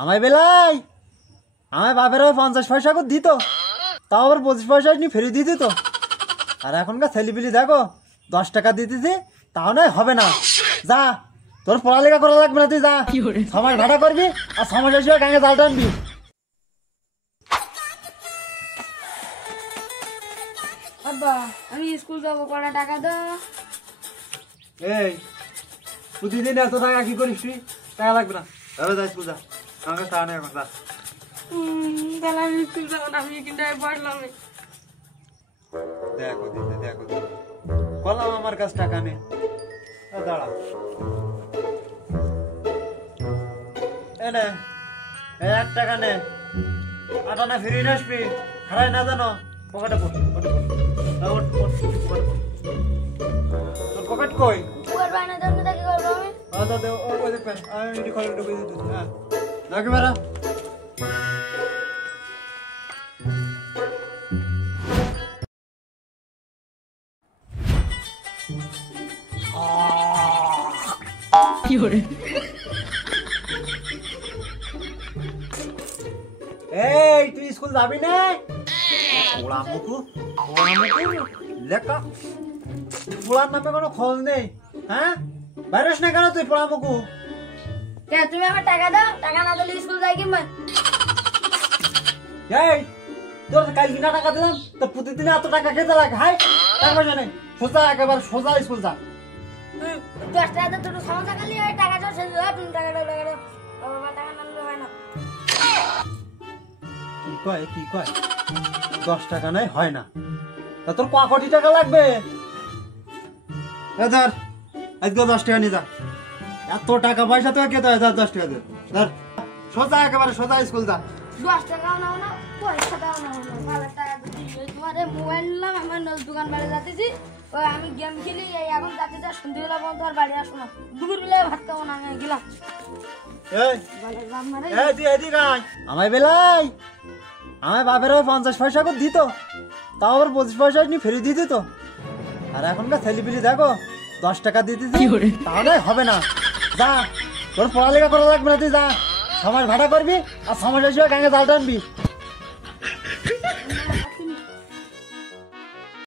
আমায় বেলাই আমার বাপের 50 পয়সা করে দিত, তাও আবার 25 পয়সা নিয়ে ফেরত দিয়ে দিত। আর এখনকার ছেলেপিলি দেখো 10 টাকা দিতেছি, তাও নয় হবে না। যা, তোর পড়ালেখা করা লাগবে না, তুই যা সমাজ ভাড়া করবি আর সমাজ এসে গাঙে জাল টানবি। আব্বা আমি স্কুল যাবো, কটা টাকা দাও। এই প্রতিদিন এত টাকা কি করিস তুই? টাকা লাগবে না, এবার যা স্কুল যা, আমাকে টাকা নেই এখন যা। তাহলে আমি স্কুল যাবো না, আমি কিন্তু পড়লাম। দেখো দিতে দেখো বললাম আমার কাছে টাকা নেই। দাঁড়া এনে 1 টাকা নে, 8 আনা ফিরিয়ে আসবি, হারাই না জানো। পকেটে পড়, তোর পকেট কই? আচ্ছা দে, ওই দেখবেন আমি এটি খোলা ঢুকে দিতে। হ্যাঁ দেখি বেড়া। এই তুই স্কুল যাবি না? পোড়া মুখু লেখা পোড়ার নামে কোনো খোঁজ নেই। হ্যাঁ বাইরেস না কেন তুই পোড়া মুখু? তুমি আমার টাকা দাও, টাকা না দিলে স্কুল যাই কি? এই তোর কাল কিনা টাকা দিলাম, তো প্রতিদিন এত টাকা খেতে লাগে? হাই টাকা পয়সা নেই, সোজা একেবারে সোজা স্কুল যা। 10 টাকা তো সমস্যা খালি টাকাটা শেষ হয়। তুমি টাকা দাও, টাকা দাও, টাকা না দিলে হয় না। কি কয় 10 টাকা নাই হয় না? তা তোর কোটি টাকা লাগবে? ধর আজকে 10 টাকা নিয়ে যা। এত টাকা পয়সা তো কে দেয়? 10 টাকা দে, ধর সোজা একেবারে সোজা স্কুল যা। 10 টাকাও নাও না, পয়সাটাও নাও না, ভালো টাকা দিচ্ছি। তোমার মোবাইল নিলাম, আমার দোকান বাড়ি যাতেছি, ওই আমি গেম খেলি, এখন যাতে যা সন্ধ্যেবেলা পর্যন্ত আর বাড়ি আসো না। দুপুর বেলায় ভাত খাবো না, আমি গেলাম। আমায় বেলাই আমার বাপের 50 পয়সা করে দিত, তাও আবার 25 পয়সা নিয়ে ফেরত দিয়ে দিত। আর এখনকার ছেলেপিলি দেখো 10 টাকা দিতেছি, তাহলে হবে না। যা, তোর পড়ালেখা করা লাগবে না, তুই যা সমাজ ভাড়া করবি আর সমাজ এসে গাঙে জাল টানবি।